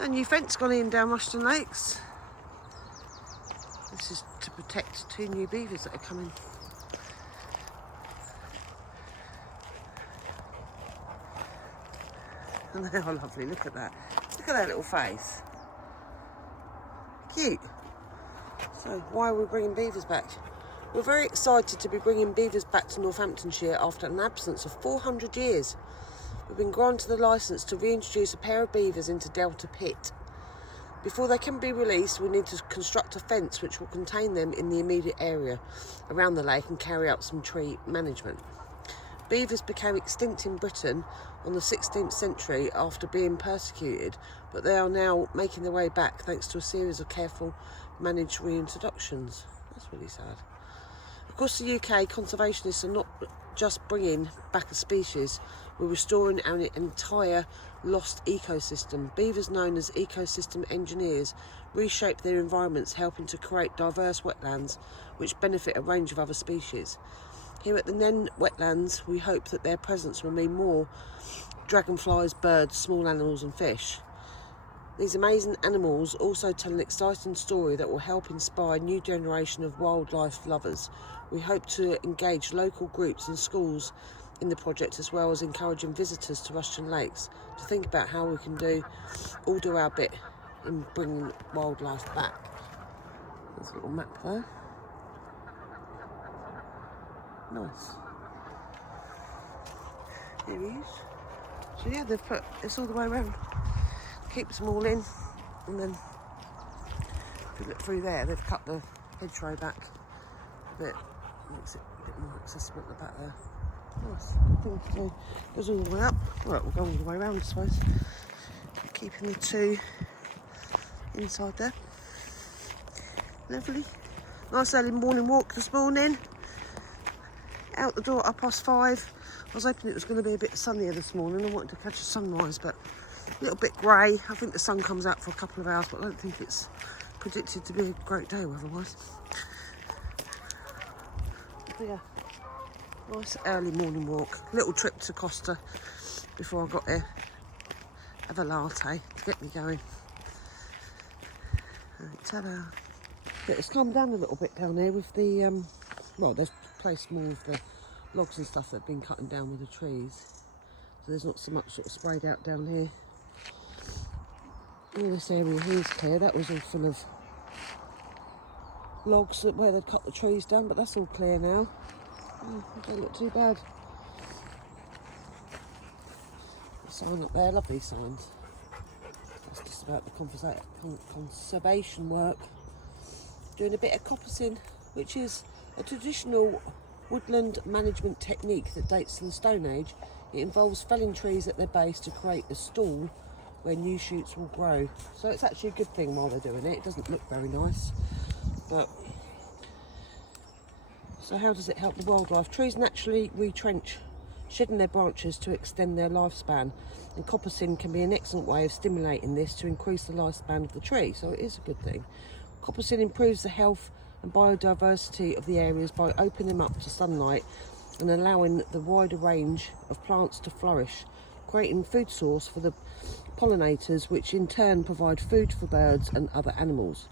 A new fence gone in down Rushden Lakes. This is to protect 2 new beavers that are coming. And they are lovely, look at that. Look at that little face. Cute. So why are we bringing beavers back? We're very excited to be bringing beavers back to Northamptonshire after an absence of 400 years. We've been granted the licence to reintroduce a pair of beavers into Delta Pit. Before they can be released, we need to construct a fence which will contain them in the immediate area around the lake and carry out some tree management. Beavers became extinct in Britain on the 16th century after being persecuted, but they are now making their way back thanks to a series of careful managed reintroductions. That's really sad. Across the UK, conservationists are not just bringing back a species, we're restoring an entire lost ecosystem. Beavers, known as ecosystem engineers, reshape their environments, helping to create diverse wetlands which benefit a range of other species. Here at the Nen wetlands, we hope that their presence will mean more dragonflies, birds, small animals and fish. These amazing animals also tell an exciting story that will help inspire a new generation of wildlife lovers. We hope to engage local groups and schools in the project, as well as encouraging visitors to Rushden Lakes to think about how we can all do our bit in bringing wildlife back. There's a little map there. Nice. Here he is. So yeah, they've put this all the way around. Keeps them all in, and then if you look through there, they've cut the hedgerow back a bit, makes it a bit more accessible at the back there. Nice, good thing to do. Goes all the way up. Right, we'll go all the way around, I suppose. Keeping the 2 inside there. Lovely. Nice early morning walk this morning. Out the door at 5:30. I was hoping it was going to be a bit sunnier this morning. I wanted to catch a sunrise, but a little bit grey. I think the sun comes out for a couple of hours, but I don't think it's predicted to be a great day weather-wise. But yeah, nice early morning walk. Little trip to Costa before I got there. Have a latte to get me going. Ta-da! But it's calmed down a little bit down here with the, well, they've placed more of the logs and stuff that have been cutting down with the trees. So there's not so much sort of sprayed out down here. All this area here is clear. That was all full of logs where they'd cut the trees down, but that's all clear now. Oh, it don't look too bad. The sign up there, lovely signs. That's just about the conservation work. Doing a bit of coppicing, which is a traditional woodland management technique that dates to the Stone Age. It involves felling trees at their base to create a stall where new shoots will grow. So it's actually a good thing while they're doing it. It doesn't look very nice, but so how does it help the wildlife? Trees naturally retrench, shedding their branches to extend their lifespan, and coppicing can be an excellent way of stimulating this to increase the lifespan of the tree, so it is a good thing. Coppicing improves the health and biodiversity of the areas by opening them up to sunlight and allowing the wider range of plants to flourish, creating food source for the pollinators, which in turn provide food for birds and other animals.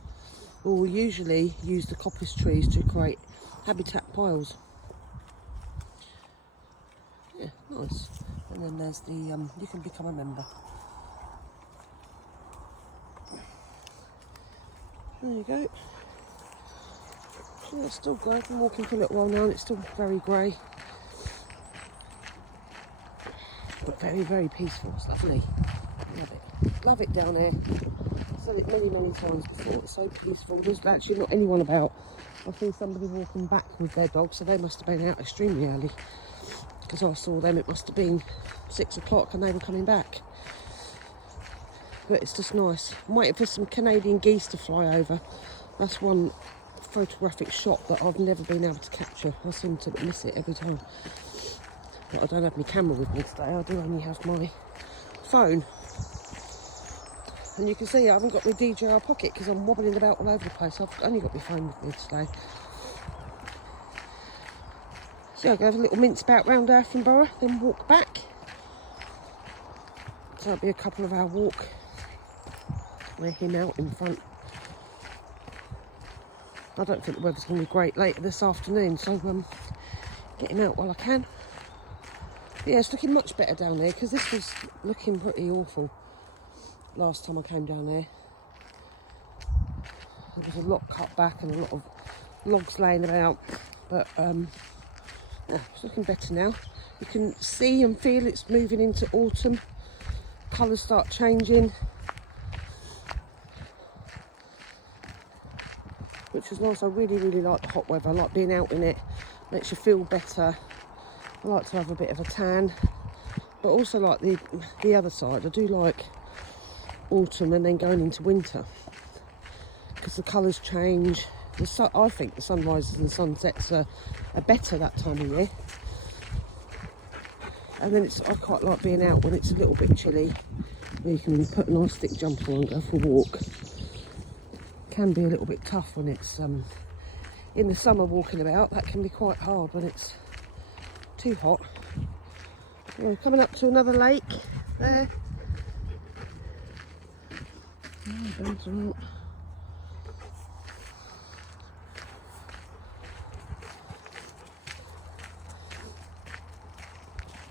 We will usually use the coppice trees to create habitat piles. Yeah, nice. And then there's the, you can become a member. There you go. So it's still grey. I've been walking for a little while now and it's still very grey. But very, very peaceful. It's lovely. Love it. Love it down there. I've said it many, many times before. It's so peaceful. There's actually not anyone about. I've seen somebody walking back with their dog, so they must have been out extremely early. Because I saw them, it must have been 6 o'clock and they were coming back. But it's just nice. I'm waiting for some Canadian geese to fly over. That's one photographic shot that I've never been able to capture. I seem to miss it every time. But I don't have my camera with me today. I do only have my phone. And you can see I haven't got my DJI pocket because I'm wobbling about all over the place. I've only got my phone with me today. So I'll go have a little mince about round Irthlingborough, then walk back. So it'll be a couple of hour walk. let him out in front. I don't think the weather's going to be great later this afternoon, so get him out while I can. But yeah, it's looking much better down there, because this was looking pretty awful last time I came down there. There was a lot cut back and a lot of logs laying about, but yeah, it's looking better now. You can see and feel it's moving into autumn. Colours start changing, which is nice. I really like the hot weather. I like being out in it, makes you feel better. I like to have a bit of a tan, but also like the other side, I do like autumn and then going into winter, because the colours change. I think the sunrises and sunsets are better that time of year. And then I quite like being out when it's a little bit chilly, where you can put a nice thick jumper on and go for a walk. Can be a little bit tough when it's in the summer walking about. That can be quite hard when it's too hot. We're coming up to another lake there.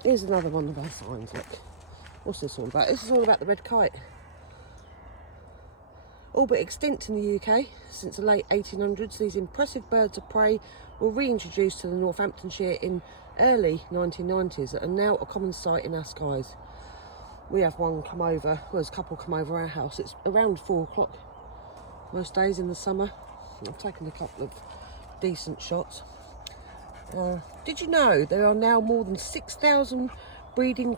Here's another one of our signs, look. What's this all about? This is all about the red kite. All but extinct in the UK since the late 1800s, these impressive birds of prey were reintroduced to the Northamptonshire in early 1990s and are now a common sight in our skies. We have one come over, well, there's a couple come over our house. It's around 4 o'clock most days in the summer. I've taken a couple of decent shots. Did you know there are now more than 6,000 breeding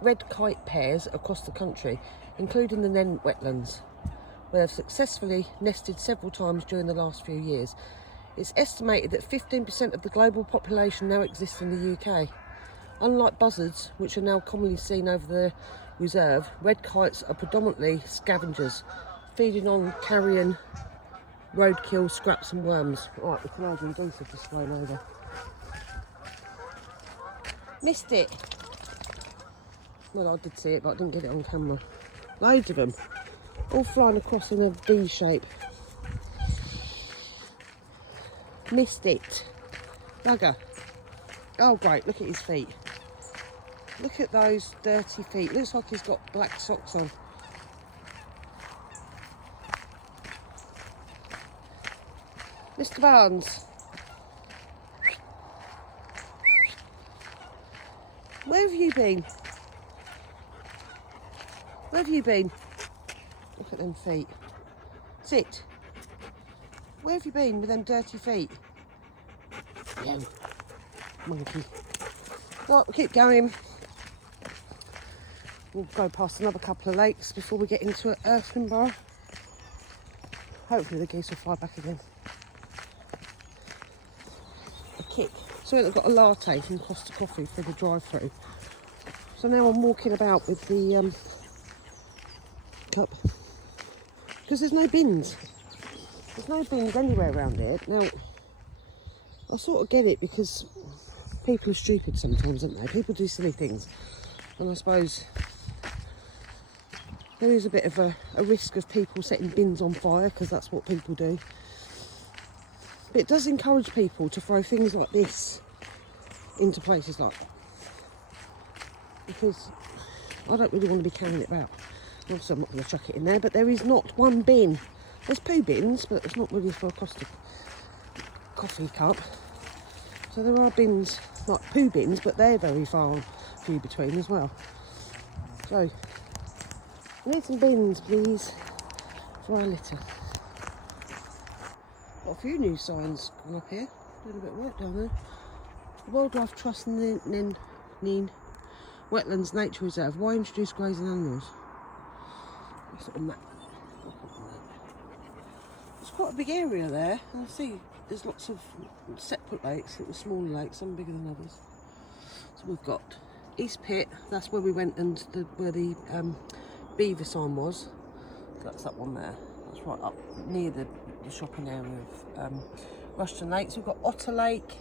red kite pairs across the country, including the Nen wetlands, where they've successfully nested several times during the last few years. It's estimated that 15% of the global population now exists in the UK. Unlike buzzards, which are now commonly seen over the reserve, red kites are predominantly scavengers, feeding on carrion, roadkill, scraps and worms. Right, the Canadian geese have just flown over. Missed it. Well, I did see it, but I didn't get it on camera. Loads of them, all flying across in a V shape. Missed it. Bugger. Oh great, look at his feet. Look at those dirty feet. Looks like he's got black socks on. Mr. Barnes. Where have you been? Where have you been? Look at them feet. Sit. Where have you been with them dirty feet? Yeah. Monkey. Right, we'll keep going. We'll go past another couple of lakes before we get into Irthlingborough. Hopefully the geese will fly back again. A kick. So we've got a latte from Costa Coffee for the drive-through. So now I'm walking about with the cup, because there's no bins. There's no bins anywhere around here. Now, I sort of get it, because people are stupid sometimes, aren't they? People do silly things. And I suppose there is a bit of a risk of people setting bins on fire, because that's what people do. But it does encourage people to throw things like this into places like that, because I don't really want to be carrying it about. Obviously I'm not going to chuck it in there, but there is not one bin. There's poo bins, but it's not really for a Costa Coffee cup. So there are bins, like poo bins, but they're very few between as well. So we need some bins, please, for our litter. Got a few new signs gone up here. Doing a bit of work down there. The Wildlife Trust Nen Wetlands Nature Reserve. Why introduce grazing animals? That's sort of map. It's quite a big area there. And I see there's lots of separate lakes, little smaller lakes, some bigger than others. So we've got East Pit. That's where we went, and where the beaver sign was. That's that one there. That's right up near the shopping area of Rushden Lakes. We've got Otter Lake,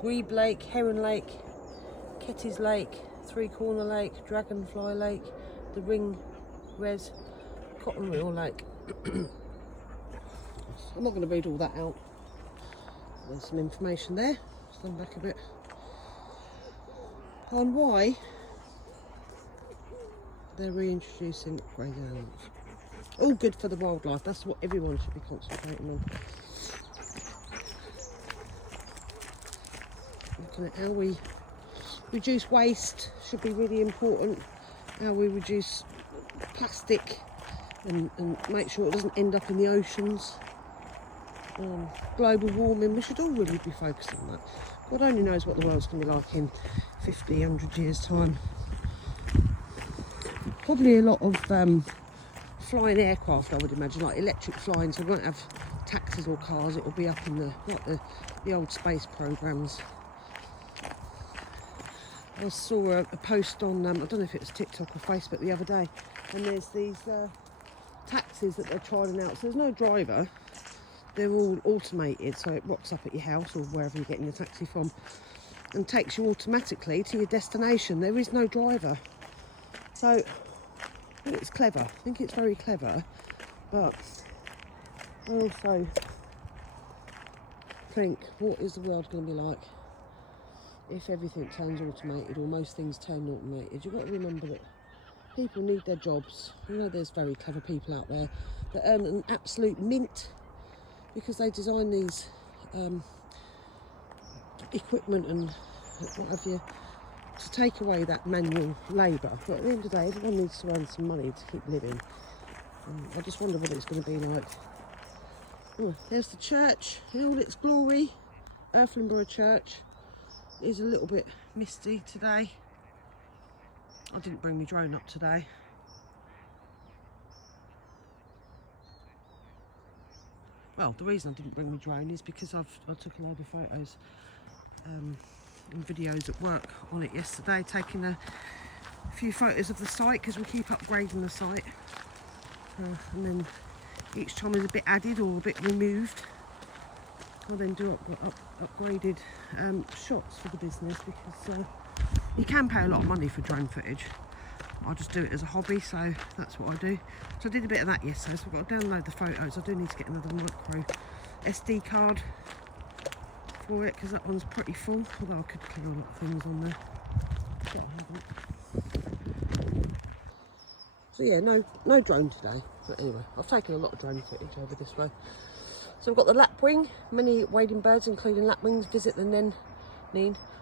Grebe Lake, Heron Lake, Ketty's Lake, Three Corner Lake, Dragonfly Lake, the Ring Res, Cotton Reel Lake. I'm not going to read all that out. There's some information there. Stand back a bit. On why they're reintroducing grazing animals. All good for the wildlife. That's what everyone should be concentrating on. Looking at how we reduce waste should be really important. How we reduce plastic and make sure it doesn't end up in the oceans. Global warming, we should all really be focused on that. God only knows what the world's going to be like in 50, 100 years' time. Probably a lot of flying aircraft, I would imagine, like electric flying, so we won't have taxis or cars. It will be up in the old space programs. I saw a post on, I don't know if it was TikTok or Facebook the other day, and there's these taxis that they're trialling out. So there's no driver, they're all automated, so it rocks up at your house or wherever you're getting your taxi from and takes you automatically to your destination. There is no driver. So I think it's clever. I think it's very clever, but I also think, what is the world going to be like if everything turns automated, or most things turn automated? You've got to remember that people need their jobs. I know there's very clever people out there that earn an absolute mint because they design these equipment and what have you to take away that manual labour. But at the end of the day, everyone needs to earn some money to keep living. I just wonder what it's going to be like. Oh, there's the church in all its glory. Irthlingborough Church. It is a little bit misty today. I didn't bring my drone up today. Well, the reason I didn't bring my drone is because I took a load of photos and videos at work on it yesterday, taking a few photos of the site because we keep upgrading the site, and then each time there's a bit added or a bit removed, I'll then do upgraded shots for the business, because you can pay a lot of money for drone footage. I just do it as a hobby, so that's what I do. So I did a bit of that yesterday, so I've got to download the photos. I do need to get another micro SD card for it, because that one's pretty full, although I could clear a lot of things on there, but I haven't. So yeah, no drone today, but anyway, I've taken a lot of drone footage over this way. So we've got the lapwing. Many wading birds, including lapwings, visit the Nen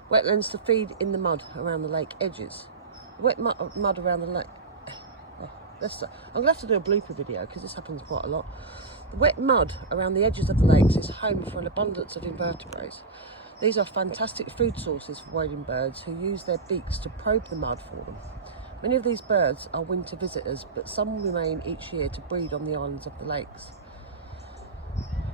wetlands to feed in the mud around the lake edges. Wet mud around the lake. I'm going to have to do a blooper video because this happens quite a lot. The wet mud around the edges of the lakes is home for an abundance of invertebrates. These are fantastic food sources for wading birds who use their beaks to probe the mud for them. Many of these birds are winter visitors, but some remain each year to breed on the islands of the lakes.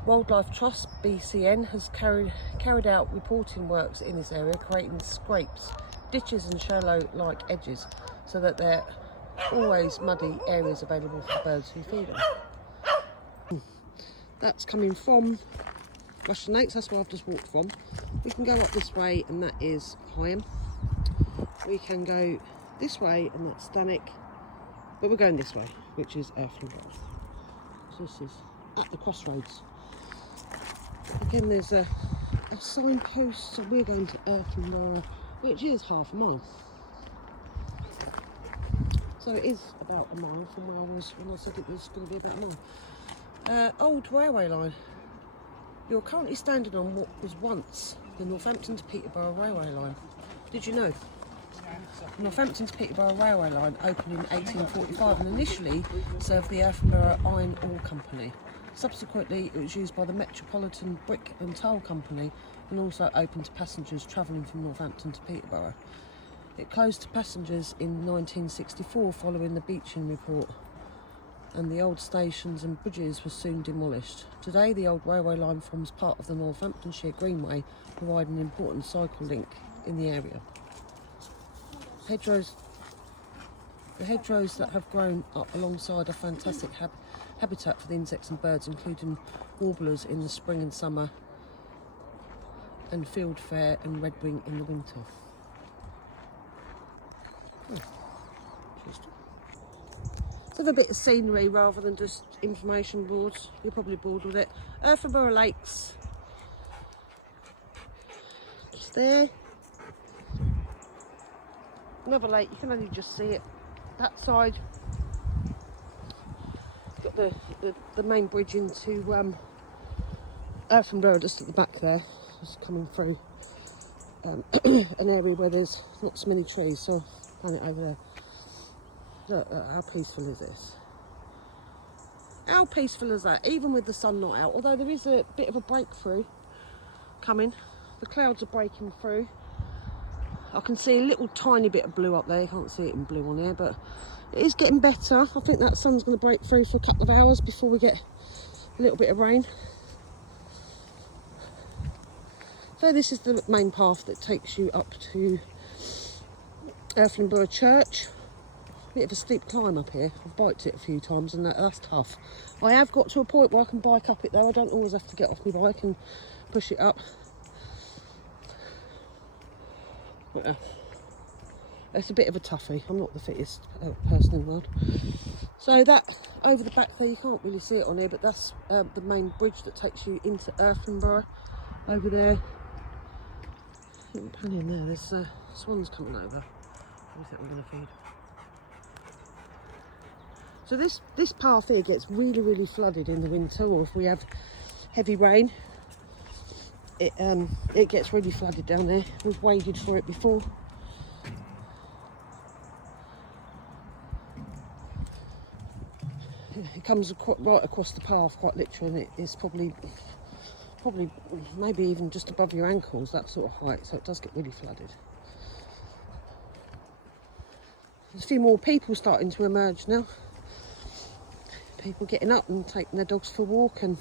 Wildlife Trust BCN has carried out reporting works in this area, creating scrapes, ditches and shallow-like edges, so that there are always muddy areas available for birds who feed them. That's coming from Rushden Lakes, that's where I've just walked from. We can go up this way, and that is Higham. We can go this way, and that's Stanwick, but we're going this way, which is Irthlingborough. So this is at the crossroads. Again, there's a signpost, so we're going to Irthlingborough, which is half a mile. So it is about a mile from where I was when I said it was going to be about a mile. Old railway line. You're currently standing on what was once the Northampton to Peterborough railway line. Did you know? The Northampton to Peterborough railway line opened in 1845 and initially served the Irthlingborough Iron Ore Company. Subsequently, it was used by the Metropolitan Brick and Tile Company and also open to passengers travelling from Northampton to Peterborough. It closed to passengers in 1964 following the Beeching report, and the old stations and bridges were soon demolished. Today, the old railway line forms part of the Northamptonshire Greenway, providing an important cycle link in the area. The hedgerows that have grown up alongside are fantastic habitat for the insects and birds, including warblers in the spring and summer, and fieldfare and redwing in the winter. with a bit of scenery rather than just information boards. You're probably bored with it. Irthlingborough Lakes. Just there. Another lake, you can only just see it. That side. Got the main bridge into Irthlingborough just at the back there. Just coming through an area where there's not so many trees, so I'll plan it over there. Look, how peaceful is this? How peaceful is that, even with the sun not out? Although there is a bit of a breakthrough coming. The clouds are breaking through. I can see a little tiny bit of blue up there. You can't see it in blue on here, but it is getting better. I think that sun's going to break through for a couple of hours before we get a little bit of rain. So this is the main path that takes you up to Irthlingborough Church. Bit of a steep climb up here. I've biked it a few times and that's tough. I have got to a point where I can bike up it though. I don't always have to get off my bike and push it up. It's a bit of a toughie. I'm not the fittest person in the world. So that over the back there, you can't really see it on here, but that's the main bridge that takes you into Irthlingborough. Over there, pan in there. There's swans coming over. What do you think I'm going to feed? So this path here gets really flooded in the winter, or if we have heavy rain, it gets really flooded down there. We've waded for it before. It comes right across the path, quite literally, and it's probably maybe even just above your ankles, that sort of height, so it does get really flooded. There's a few more people starting to emerge now. People getting up and taking their dogs for a walk and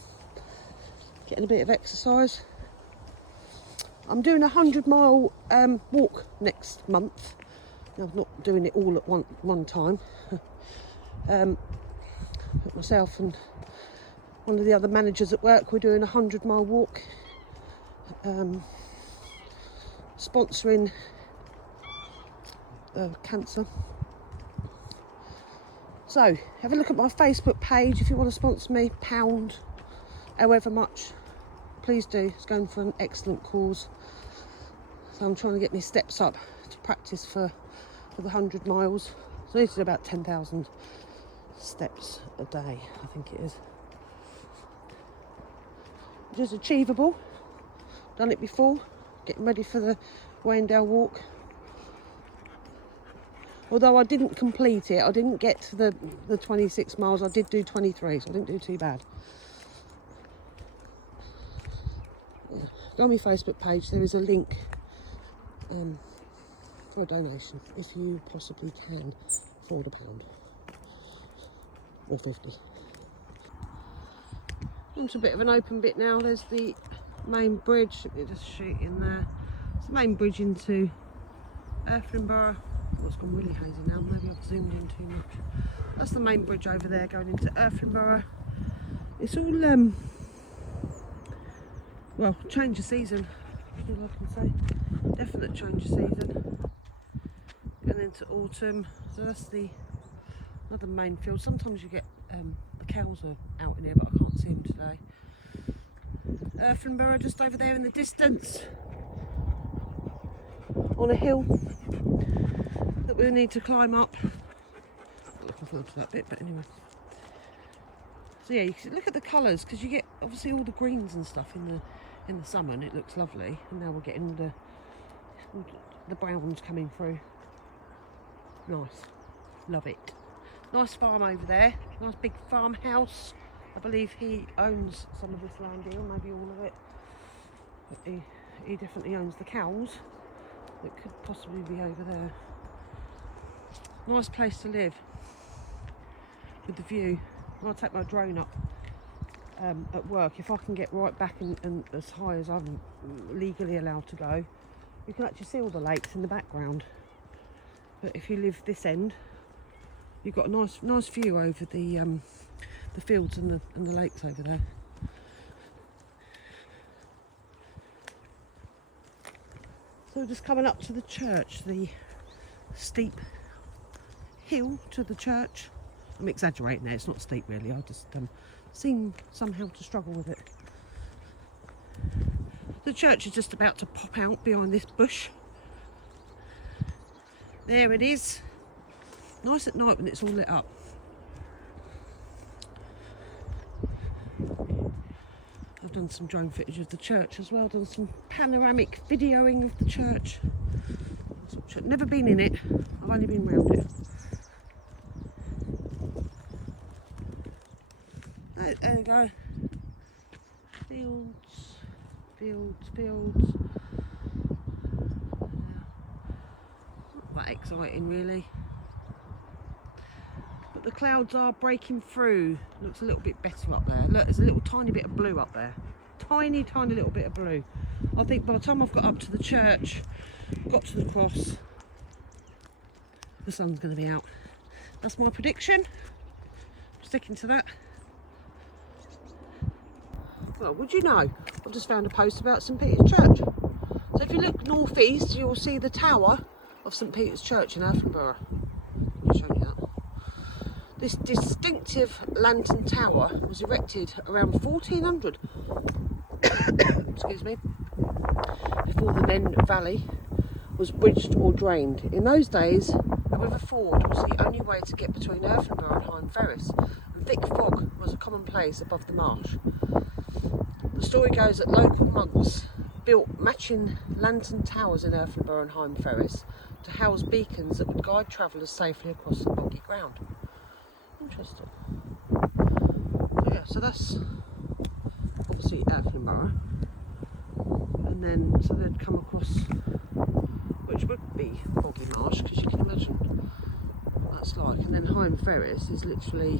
getting a bit of exercise. I'm doing a 100-mile walk next month. I'm not doing it all at one time. But myself and one of the other managers at work, we're doing a 100-mile walk. Sponsoring cancer. So, have a look at my Facebook page if you want to sponsor me, £1, however much, please do. It's going for an excellent cause. So I'm trying to get my steps up to practice for the 100 miles. So I need to do about 10,000 steps a day, I think it is. Which is achievable. Done it before, getting ready for the Wayndale walk. Although I didn't complete it, I didn't get to the 26 miles, I did do 23, so I didn't do too bad. Yeah. Go on my Facebook page, there is a link for a donation, if you possibly can afford £1 or 50. Onto a bit of an open bit now. There's the main bridge. Let me just shoot in there. It's the main bridge into Irthlingborough. Oh, it's gone really hazy now. Maybe I've zoomed in too much. That's the main bridge over there going into Irthlingborough. It's all well, change of season, I feel I can say. Definite change of season. Going into autumn. So that's another main field. Sometimes you get the cows are out in here, but I can't see them today. Irthlingborough just over there in the distance, on a hill that we need to climb up. Not looking forward to that bit, but anyway. So yeah, you can look at the colours, because you get obviously all the greens and stuff in the summer, and it looks lovely. And now we're getting the browns coming through. Nice, love it. Nice farm over there, nice big farmhouse. I believe he owns some of this land here, maybe all of it. But he definitely owns the cows. It could possibly be over there. Nice place to live with the view. I'll take my drone up at work. If I can get right back and as high as I'm legally allowed to go, you can actually see all the lakes in the background. But if you live this end, you've got a nice view over the fields and the lakes over there. So we're just coming up to the church, the steep hill to the church. I'm exaggerating there, it's not steep really, I just seem somehow to struggle with it. The church is just about to pop out behind this bush. There it is. Nice at night when it's all lit up. I've done some drone footage of the church as well, done some panoramic videoing of the church. Never been in it, I've only been round it. There we go. Fields, fields, fields. Not that exciting really. But the clouds are breaking through. Looks a little bit better up there. Look, there's a little tiny bit of blue up there. Tiny, tiny little bit of blue. I think by the time I've got up to the church, got to the cross, the sun's going to be out. That's my prediction. Sticking to that. Well, would you know, I've just found a post about St Peter's Church. So if you look north east, you'll see the tower of St Peter's Church in Irthlingborough. I'll show you that. This distinctive lantern tower was erected around 1400. Excuse me. Before the Nen Valley was bridged or drained. In those days, a river ford was the only way to get between Irthlingborough and Hynd Ferris, and thick fog was a commonplace above the marsh. The story goes that local monks built matching lantern towers in Irthlingborough and Hynd Ferris to house beacons that would guide travellers safely across the boggy ground. Interesting. So yeah, so that's obviously Irthlingborough, and then so they'd come across, which would be boggy marsh, because you can imagine what that's like. And then Hynd Ferris is literally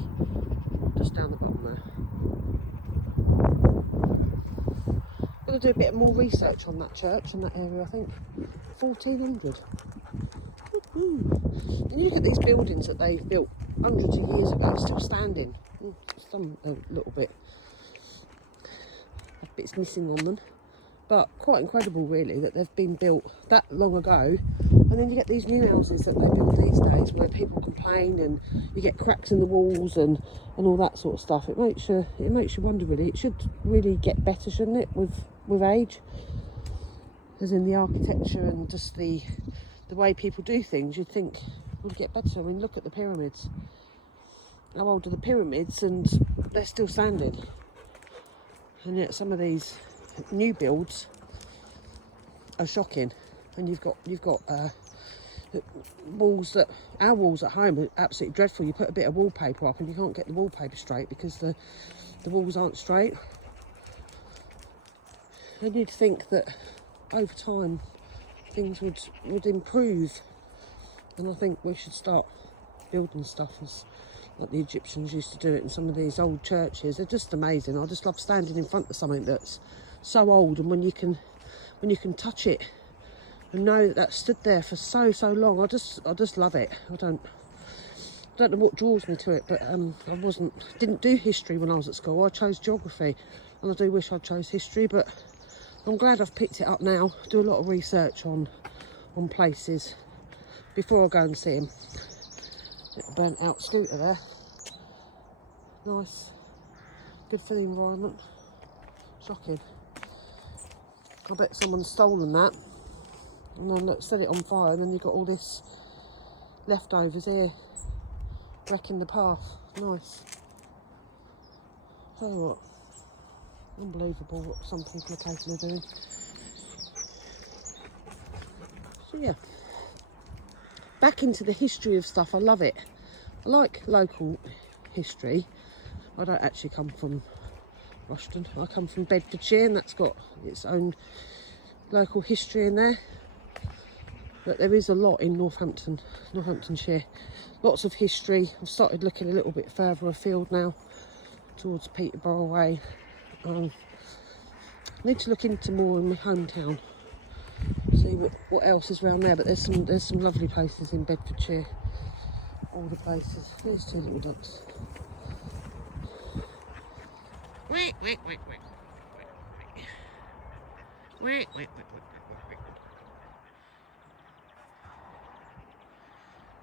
just down the bottom there. I'm going to do a bit more research on that church in that area, I think. 1400. And you look at these buildings that they've built hundreds of years ago, still standing. Some a little bit, have bits missing on them, but quite incredible really that they've been built that long ago. And then you get these new houses that they build these days where people complain and you get cracks in the walls and all that sort of stuff. It makes you wonder really. It should really get better, shouldn't it, with age, as in the architecture and just the way people do things. You'd think would get better. I mean, look at the pyramids. How old are the pyramids? And they're still standing. And yet some of these new builds are shocking. And you've got walls that, our walls at home are absolutely dreadful. You put a bit of wallpaper up and you can't get the wallpaper straight because the walls aren't straight. And you'd think that over time things would improve, and I think we should start building stuff as like the Egyptians used to do it in some of these old churches. They're just amazing. I just love standing in front of something that's so old, and when you can touch it and know that that's stood there for so long. I just love it. I don't know what draws me to it, but I didn't do history when I was at school. I chose geography, and I do wish I chose history, but I'm glad I've picked it up now. Do a lot of research on places before I go and see them. Little burnt out scooter there. Nice. Good for the environment. Shocking. I bet someone's stolen that and then set it on fire, and then you've got all this leftovers here wrecking the path. Nice. Tell you what, unbelievable what some people are capable of doing. So yeah, back into the history of stuff. I love it. I like local history. I don't actually come from Rushden. I come from Bedfordshire, and that's got its own local history in there. But there is a lot in Northamptonshire. Lots of history. I've started looking a little bit further afield now, towards Peterborough way. I need to look into more in my hometown, see what else is around there. But there's some lovely places in Bedfordshire. All the places. There's two little ducks.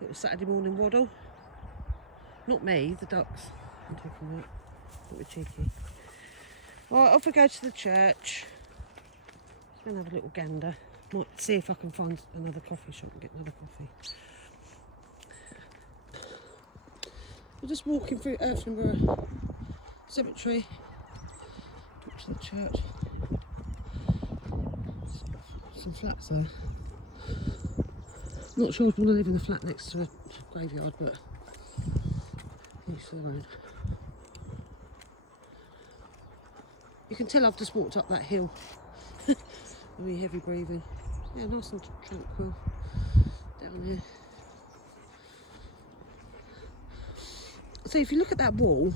Little Saturday morning waddle. Not me, the ducks. I'm talking about. Not be cheeky. Right, off we go to the church. Just gonna have a little gander. Might see if I can find another coffee shop and get another coffee. We're just walking through Irthlingborough Cemetery. Up to the church. Some flats there. Not sure I'd want to live in a flat next to a graveyard, but each to their own. You can tell I've just walked up that hill. Very heavy breathing. Yeah, nice and tranquil down here. So if you look at that wall,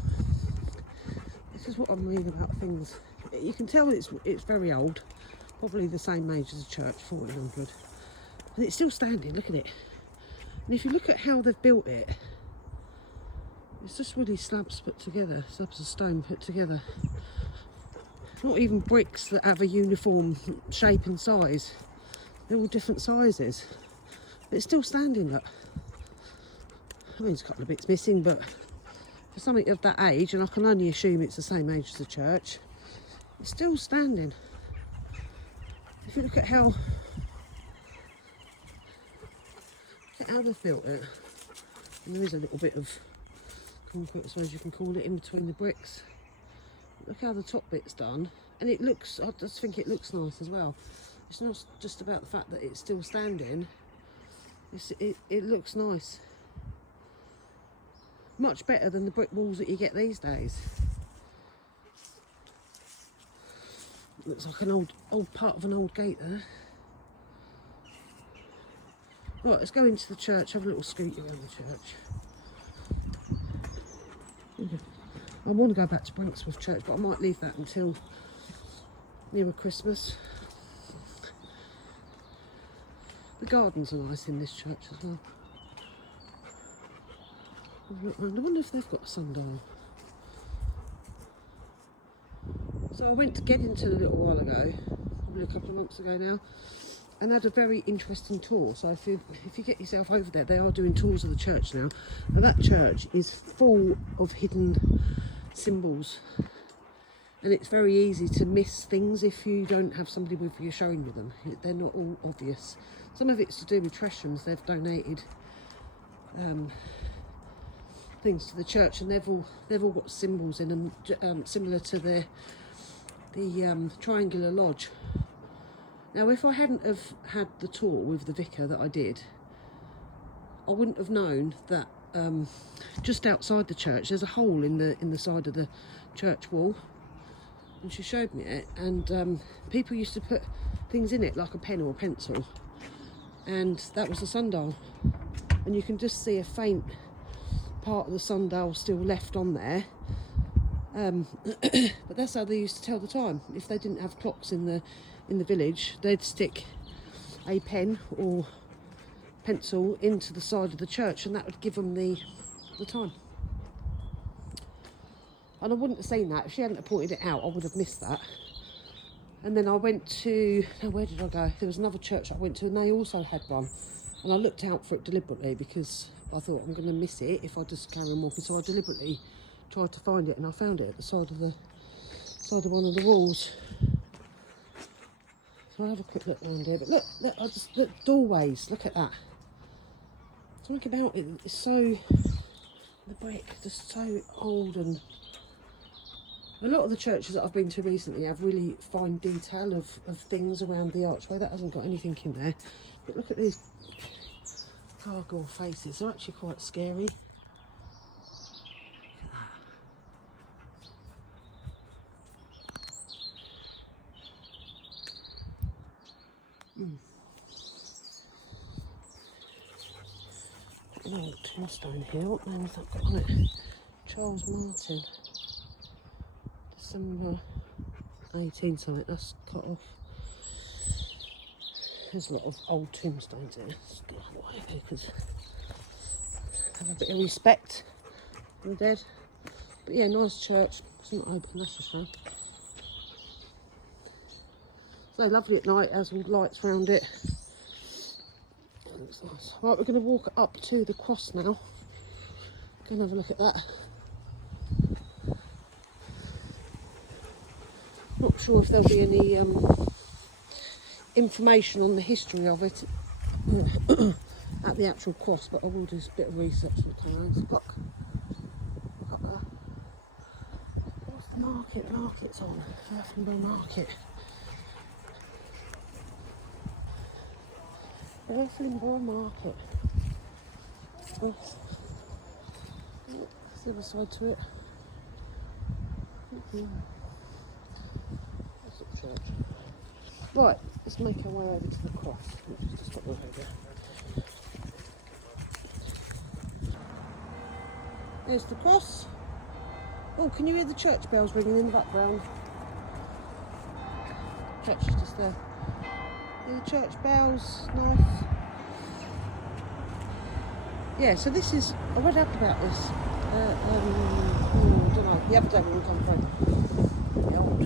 this is what I mean about things. You can tell it's very old, probably the same age as the church, 1400. And it's still standing, look at it. And if you look at how they've built it, it's just really slabs put together, slabs of stone put together. Not even bricks that have a uniform shape and size. They're all different sizes. But it's still standing, look. I mean, there's a couple of bits missing, but for something of that age, and I can only assume it's the same age as the church, it's still standing. If you look at how they've built it, and there is a little bit of concrete, I suppose you can call it, in between the bricks. Look how the top bit's done, and it looks, I just think it looks nice as well. It's not just about the fact that it's still standing, it looks nice. Much better than the brick walls that you get these days. Looks like an old part of an old gate there. Right, let's go into the church, have a little scoot around the church. I want to go back to Brinksworth Church, but I might leave that until nearer Christmas. The gardens are nice in this church as well. I wonder if they've got a sundial. So I went to Geddington a little while ago, probably a couple of months ago now, and had a very interesting tour. So if you get yourself over there, they are doing tours of the church now, and that church is full of hidden symbols, and it's very easy to miss things if you don't have somebody with you showing you them. They're not all obvious. Some of it's to do with Treshams. They've donated things to the church, and they've all got symbols in them, similar to the triangular lodge. Now, if I hadn't have had the tour with the vicar that I did, I wouldn't have known that just outside the church there's a hole in the side of the church wall, and she showed me it, and people used to put things in it like a pen or a pencil, and that was the sundial, and you can just see a faint part of the sundial still left on there. But that's how they used to tell the time. If they didn't have clocks in the village, they'd stick a pen or pencil into the side of the church, and that would give them the time. And I wouldn't have seen that if she hadn't have pointed it out. I would have missed that. And then I went to, now where did I go? There was another church I went to, and they also had one, and I looked out for it deliberately because I thought I'm going to miss it if I just carry on walking. So I deliberately tried to find it, and I found it at the side of one of the walls. So I'll have a quick look around here. But look, doorways. Look at that. Something about it is so, the brick just so old, and a lot of the churches that I've been to recently have really fine detail of things around the archway. That hasn't got anything in there. But look at these gargoyle faces. They're actually quite scary. An old tombstone here. What name has that got on it? Charles Martin. December 18 something. That's cut off. There's a lot of old tombstones here. Let's get out of the way here because have a bit of respect for the dead. But yeah, nice church. It's not open, that's for sure. So lovely at night, has all lights around it. Looks nice. Right, we're going to walk up to the cross now. Go and have a look at that. Not sure if there'll be any information on the history of it at the actual cross, but I will do a bit of research on the town. Look, what's the market? The market's on. Irthlingborough Market. Irthlingborough Market. What's the other side to it? That's the church. Right, let's make our way over to the cross. Let's just stop right over. There's the cross. Oh, can you hear the church bells ringing in the background? Church is just there. Hear the church bells, nice. Yeah, so this is, I read up about this. I don't know, the other day when we come home. Very old.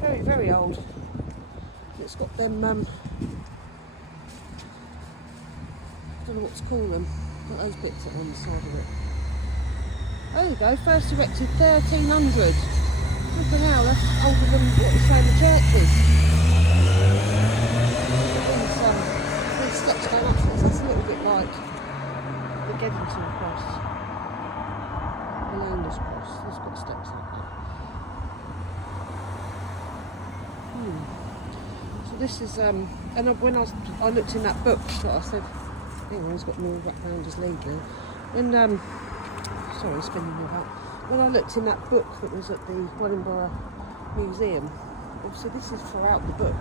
Very, very old. It's got them, I don't know what to call them. Got those bits on the side of it. There you go, first erected 1300. Look hell, that's older than what we say in the churches. These steps going up to this, that's a little bit like the Gedington Cross. The Landers Cross, it's got steps like that. So this is, and when I looked in that book, I said, hang on, it's got more Rounders League now. When, sorry, spinning me about. When I looked in that book that was at the Irthlingborough Museum, obviously this is throughout the book.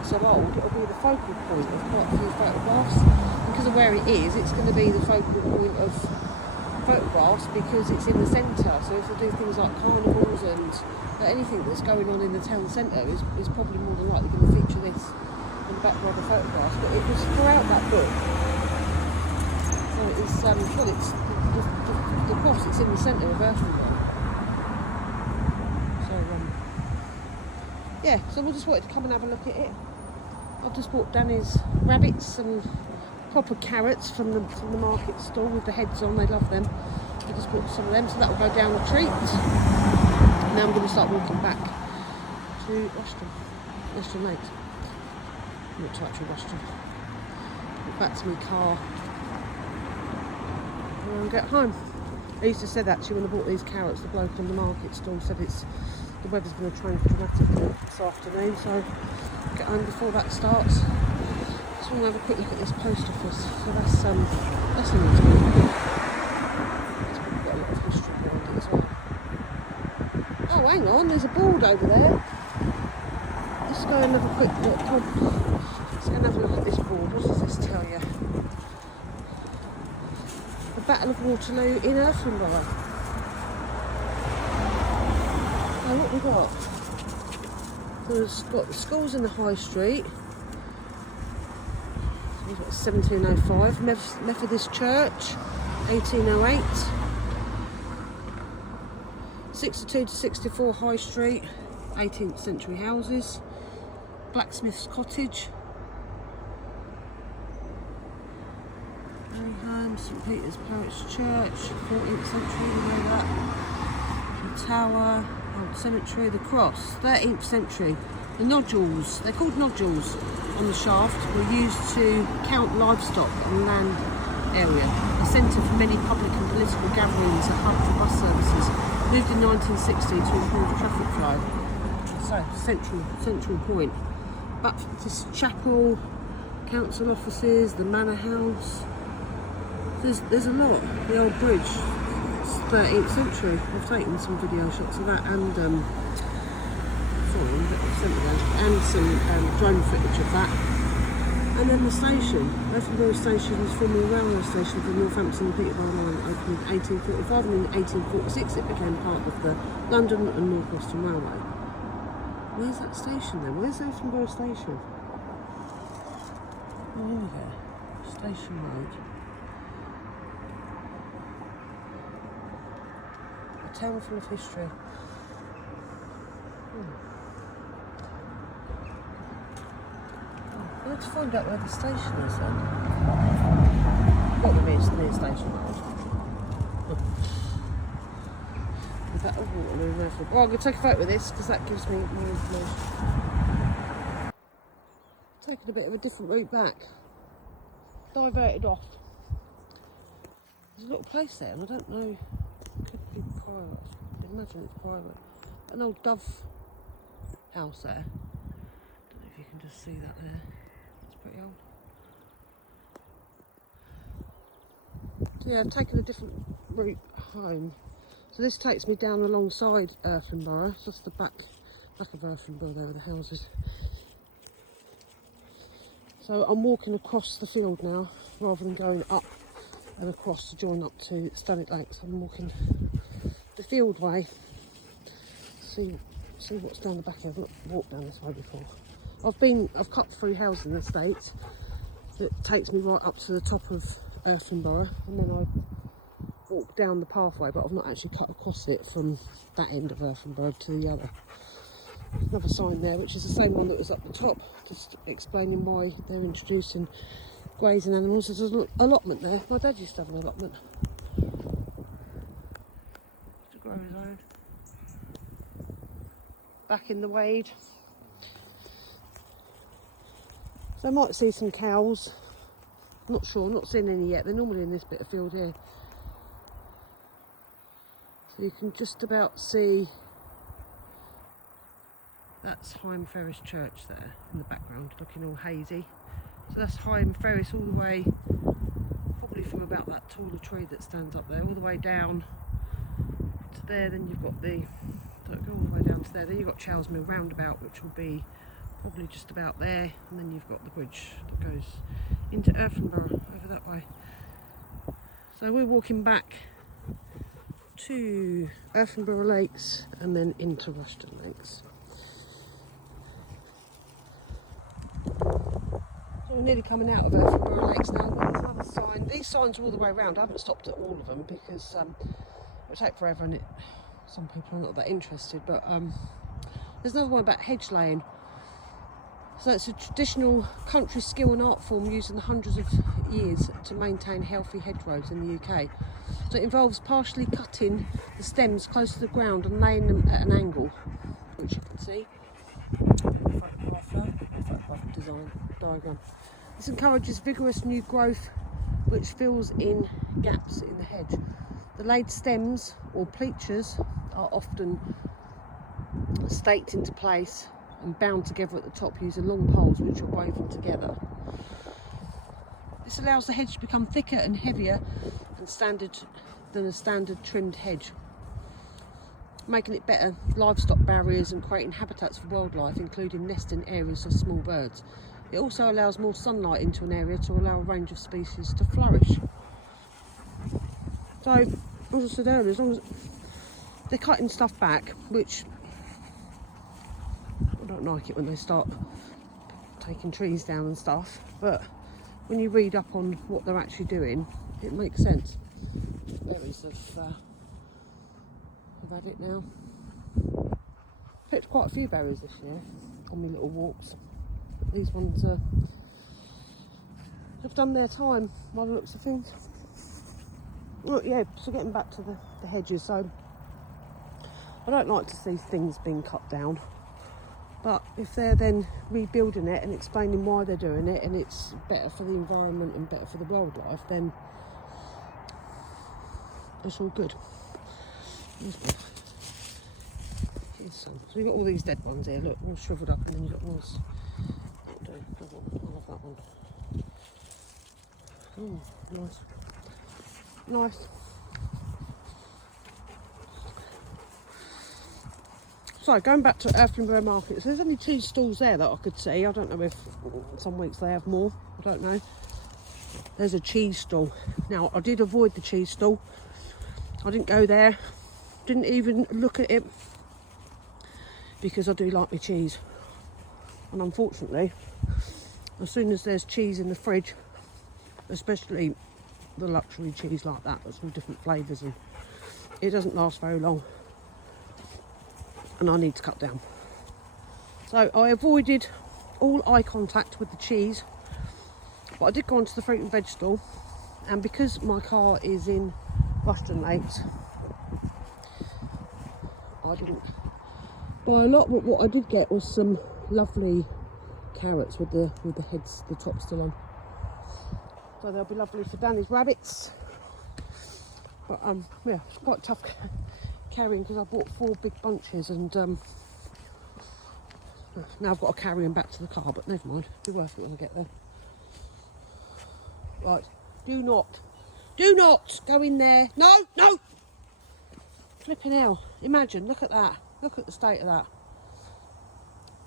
It's so old, it'll be the focal point of quite a few photographs. Because of where it is, it's going to be the focal point of photographs because it's in the centre. So if they do things like carnivals and anything that's going on in the town centre is probably more than likely going to feature this in the background of photographs. But it was throughout that book. So it's well, it's the cross. It's in the centre of Irthlingborough. So yeah. So we just wanted to come and have a look at it. I've just bought Danny's rabbits and proper carrots from the market stall with the heads on. They love them. I just bought some of them, so that will go down the treat. Now I'm going to start walking back to Rushden Lakes. Not to actual Rushden. Back to my car. And I'll get home. I used to say that actually when I bought these carrots, the bloke on the market stall said the weather's going to change dramatically this afternoon, so get home before that starts. Just want to have a quick look at this post office. So that's in the it's probably got a lot of history behind it as well. Oh, hang on, there's a board over there. Let's go and have a quick look. Let's go and have a look at this board. What does this tell you? The Battle of Waterloo in Irthlingborough. Oh, what we got? So it's got the schools in the High Street. 1705, Methodist Church, 1808, 62 to 64 High Street, 18th century houses, Blacksmith's Cottage, Home, St Peter's Parish Church, 14th century, we know that, the Tower, Old Cemetery, the Cross, 13th century. The nodules, they're called nodules, on the shaft were used to count livestock on land area. A centre for many public and political gatherings, a hub for bus services. Moved in 1960 to improve traffic flow. So, central point. Baptist Chapel, council offices, the manor house. There's a lot. The old bridge, it's 13th century. I've taken some video shots of that and some drone footage of that. And then the station, Irthlingborough Station was formerly a railway station for Northampton and Peterborough line, opened in 1845, and in 1846 it became part of the London and North Western Railway. Where's that station then? Where's Irthlingborough Station? Oh, here we go. Station Road. A town full of history. Let's find out where the station is then. What the near station? Oh, well, I'm going to take a photo of this because that gives me more information. Taking a bit of a different route back. Diverted off. There's a little place there and I don't know, it could be private. I imagine it's private. An old dove house there. Don't know if you can just see that there. It's pretty old. So yeah, I've taken a different route home. So this takes me down alongside Irthlingborough, just the back of Irthlingborough there with the houses. So I'm walking across the field now, rather than going up and across to join up to Stanwick Lakes. I'm walking the field way, see what's down the back here. I've not walked down this way before. I've cut through housing estates that takes me right up to the top of Irthlingborough, and then I walk down the pathway, but I've not actually cut across it from that end of Irthlingborough to the other. Another sign there, which is the same one that was up the top, just explaining why they're introducing grazing animals. There's an allotment there. My dad used to have an allotment to grow his own. Back in the Wade. So I might see some cows. Not sure, not seen any yet. They're normally in this bit of field here. So you can just about see, that's Higham Ferris Church there in the background, looking all hazy. So that's Higham Ferris all the way, probably from about that taller tree that stands up there, all the way down to there. Then you've got the, don't go all the way down to there. Then you've got Charles Mill Roundabout, which will be probably just about there. And then you've got the bridge that goes into Irthlingborough over that way. So we're walking back to Irthlingborough Lakes and then into Rushden Lakes. So we're nearly coming out of Irthlingborough Lakes now. There's another sign. These signs are all the way around. I haven't stopped at all of them because it will take forever and some people are not that interested. But there's another one about hedge laying. So it's a traditional country skill and art form used in the hundreds of years to maintain healthy hedgerows in the UK. So it involves partially cutting the stems close to the ground and laying them at an angle, which you can see. Photograph design diagram. This encourages vigorous new growth which fills in gaps in the hedge. The laid stems or pleachers are often staked into place and bound together at the top using long poles which are woven together. This allows the hedge to become thicker and heavier than a standard trimmed hedge, making it better livestock barriers and creating habitats for wildlife, including nesting areas for small birds. It also allows more sunlight into an area to allow a range of species to flourish. So, as I said earlier, as long as they're cutting stuff back, which I don't like it when they start taking trees down and stuff, but when you read up on what they're actually doing, it makes sense. Berries have had it now. Picked quite a few berries this year on my little walks. These ones have done their time by the looks of things. Well, yeah, so getting back to the hedges, so I don't like to see things being cut down, but if they're then rebuilding it and explaining why they're doing it and it's better for the environment and better for the wildlife, then it's all good. So you've got all these dead ones here, look, all shriveled up, and then you've got ones. I love that one. Oh, nice. Nice. So going back to Irthlingborough Market, so there's only 2 stalls there that I could see. I don't know if some weeks they have more, I don't know. There's a cheese stall. Now I did avoid the cheese stall. I didn't go there, didn't even look at it, because I do like my cheese. And unfortunately, as soon as there's cheese in the fridge, especially the luxury cheese like that, that's all different flavours, and it doesn't last very long. And I need to cut down. So I avoided all eye contact with the cheese, but I did go onto the fruit and veg stall, and because my car is in Rushden Lakes, I didn't buy a lot, but what I did get was some lovely carrots with the heads, the top still on. So they'll be lovely for Danny's rabbits. But yeah, it's quite tough carrying because I bought 4 big bunches, and now I've got to carry them back to the car, but never mind, it'll be worth it when I get there. Right, do not go in there. No, flipping hell, imagine, look at that, look at the state of that.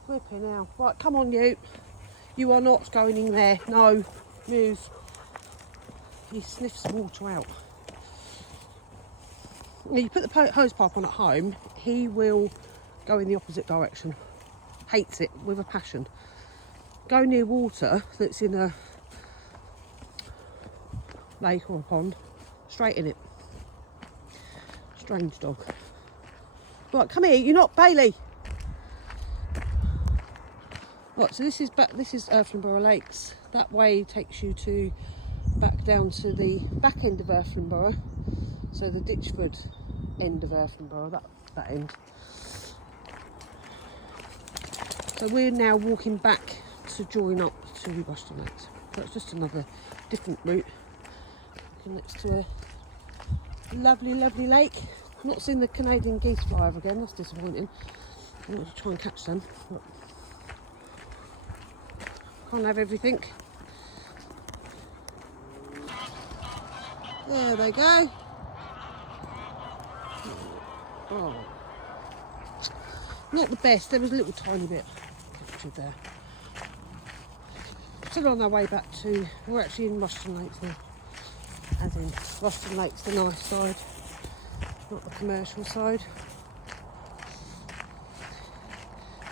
Flipping hell. Right, come on, you are not going in there. No, move. He sniffs water out. You put the hose pipe on at home, he will go in the opposite direction. Hates it with a passion. Go near water that's in a lake or a pond, straight in it. Strange dog. Right, come here, you're not Bailey. Right, so this is Irthlingborough Lakes. That way takes you to back down to the back end of Irthlingborough. So the Ditchford end of Irthlingborough, that end. So we're now walking back to join up to Rushden Lakes. So it's just another different route. Looking next to a lovely, lovely lake. I've not seen the Canadian geese fly over again, that's disappointing. I want to try and catch them, but can't have everything. There they go. Oh, not the best. There was a little tiny bit captured there. Still on our way back to, we're actually in Rushden Lakes now. As in, Rushden Lakes, the nice side, not the commercial side.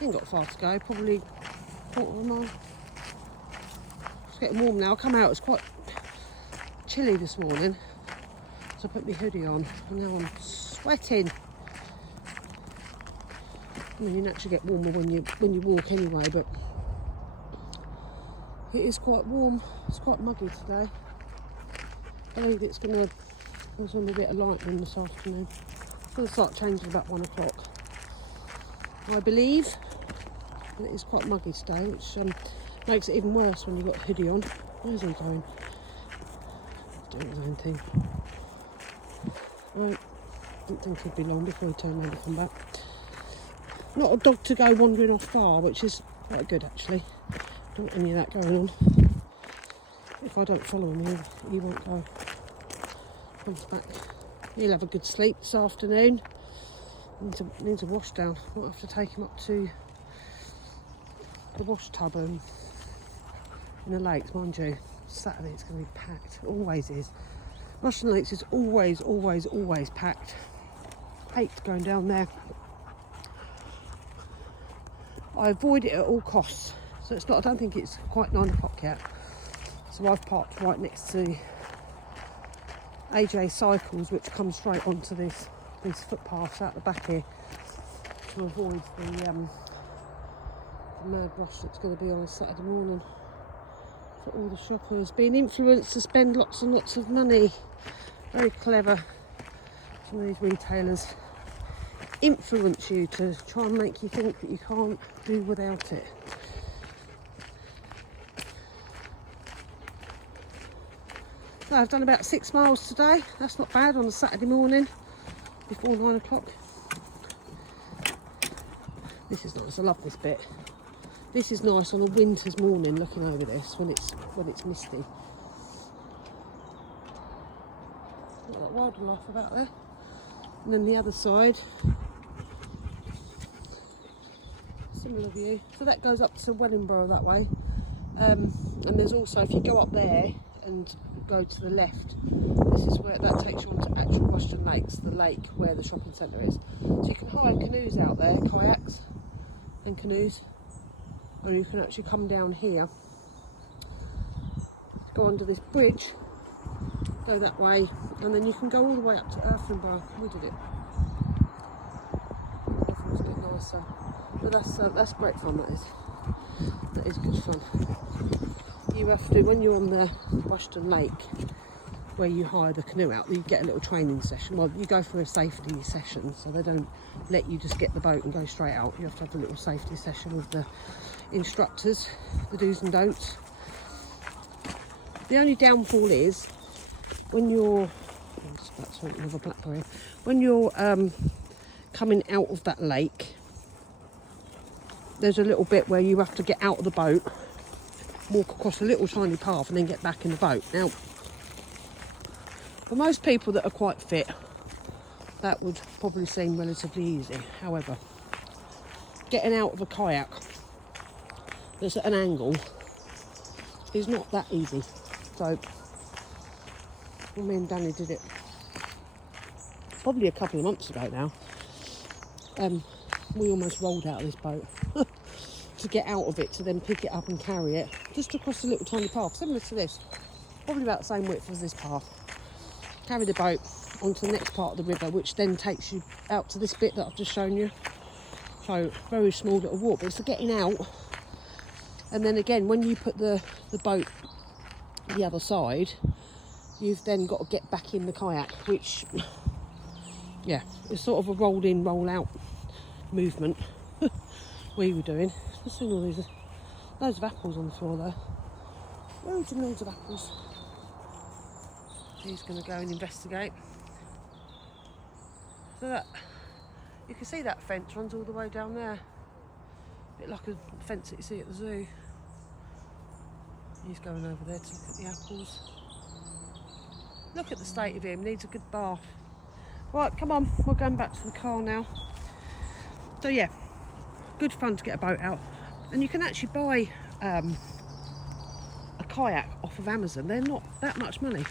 Ain't got far to go, probably quarter of a mile. It's getting warm now. I come out, it's quite chilly this morning, so I put my hoodie on, and now I'm sweating. I mean, you naturally get warmer when you walk anyway, but it is quite warm. It's quite muggy today. I believe it's going to be a bit of lightning this afternoon. It's going to start changing about 1 o'clock. I believe. And it is quite muggy today, which makes it even worse when you've got a hoodie on. Where's he going? He's doing his own thing. Right. Didn't think he'd be long before he turned around to come back. Not a dog to go wandering off far, which is quite good actually. Don't want any of that going on. If I don't follow him, he won't go. Comes back. He'll have a good sleep this afternoon. Needs a wash down. Might have to take him up to the wash tub in the lakes, mind you. Saturday it's going to be packed. It always is. Rushden Lakes is always packed. Hate going down there. I avoid it at all costs. So it's not. I don't think it's quite 9 o'clock yet. So I've parked right next to AJ Cycles, which comes straight onto these footpaths out the back here to avoid the mad rush that's going to be on a Saturday morning for all the shoppers. Being influenced to spend lots and lots of money. Very clever. Some of these retailers influence you to try and make you think that you can't do without it. So I've done about 6 miles today. That's not bad on a Saturday morning before 9 o'clock. This is nice. I love this bit. This is nice on a winter's morning, looking over this when it's misty. Got that wildlife about there. And then the other side, similar view. So that goes up to Wellingborough that way. And there's also, if you go up there and go to the left, this is where that takes you onto actual Rushden Lakes, the lake where the shopping centre is. So you can hire canoes out there, kayaks and canoes, or you can actually come down here, go under this bridge, go that way, and then you can go all the way up to Irthlingborough. We did it. It was a bit nicer, but that's great fun. That is good fun. You have to, when you're on the Rushden Lake, where you hire the canoe out, you get a little training session. Well, you go for a safety session, so they don't let you just get the boat and go straight out. You have to have a little safety session with the instructors, the do's and don'ts. The only downfall is when you're, I'm just about to make another blackberry, when you're coming out of that lake, there's a little bit where you have to get out of the boat, walk across a little tiny path and then get back in the boat. Now, for most people that are quite fit, that would probably seem relatively easy. However, getting out of a kayak that's at an angle is not that easy. So, me and Danny did it probably a couple of months ago now. We almost rolled out of this boat to get out of it, to then pick it up and carry it just across a little tiny path, similar to this, probably about the same width as this path. Carry the boat onto the next part of the river, which then takes you out to this bit that I've just shown you. So very small little walk, but it's for getting out. And then again, when you put the boat the other side, you've then got to get back in the kayak, which, yeah, it's sort of a roll in, roll out movement we were doing. I've seen all these loads of apples on the floor there. Loads and loads of apples. He's going to go and investigate. So that, you can see that fence runs all the way down there. A bit like a fence that you see at the zoo. He's going over there to look at the apples. Look at the state of him, needs a good bath. Right, come on, we're going back to the car now. So yeah, good fun to get a boat out. And you can actually buy a kayak off of Amazon. They're not that much money.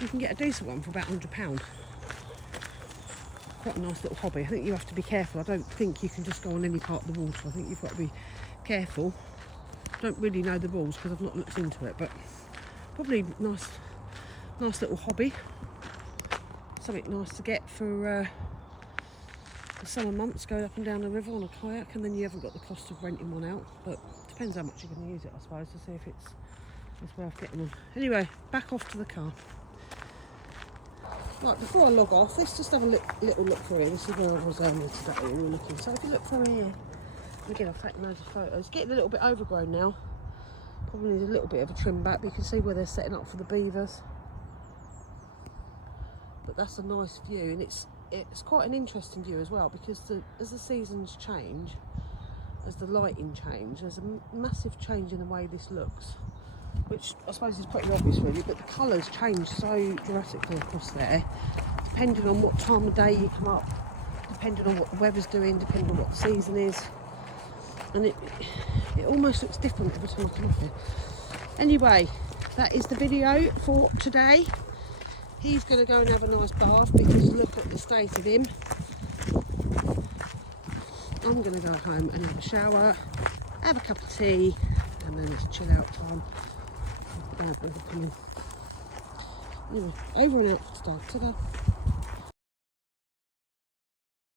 You can get a decent one for about £100. Quite a nice little hobby. I think you have to be careful. I don't think you can just go on any part of the water. I think you've got to be careful. I don't really know the rules because I've not looked into it, but probably nice little hobby. Something nice to get for the summer months, going up and down the river on a kayak, and then you haven't got the cost of renting one out, but depends how much you're going to use it, I suppose, to see if it's worth getting on. Anyway, back off to the car. Right, before I log off, let's just have a little look through here. This is where I was earlier today when we were looking. So if you look through here, again, I've taken loads of photos. Getting a little bit overgrown now. Probably needs a little bit of a trim back, but you can see where they're setting up for the beavers. But that's a nice view, and it's quite an interesting view as well, because as the seasons change, as the lighting changes, there's a massive change in the way this looks, which I suppose is pretty obvious really, but the colours change so drastically across there, depending on what time of day you come up, depending on what the weather's doing, depending on what the season is, and it almost looks different every time I come up here. Anyway, that is the video for today. He's going to go and have a nice bath because look at the state of him. I'm going to go home and have a shower, have a cup of tea, and then it's chill out time. Anyway, over and out for today. Ta-da.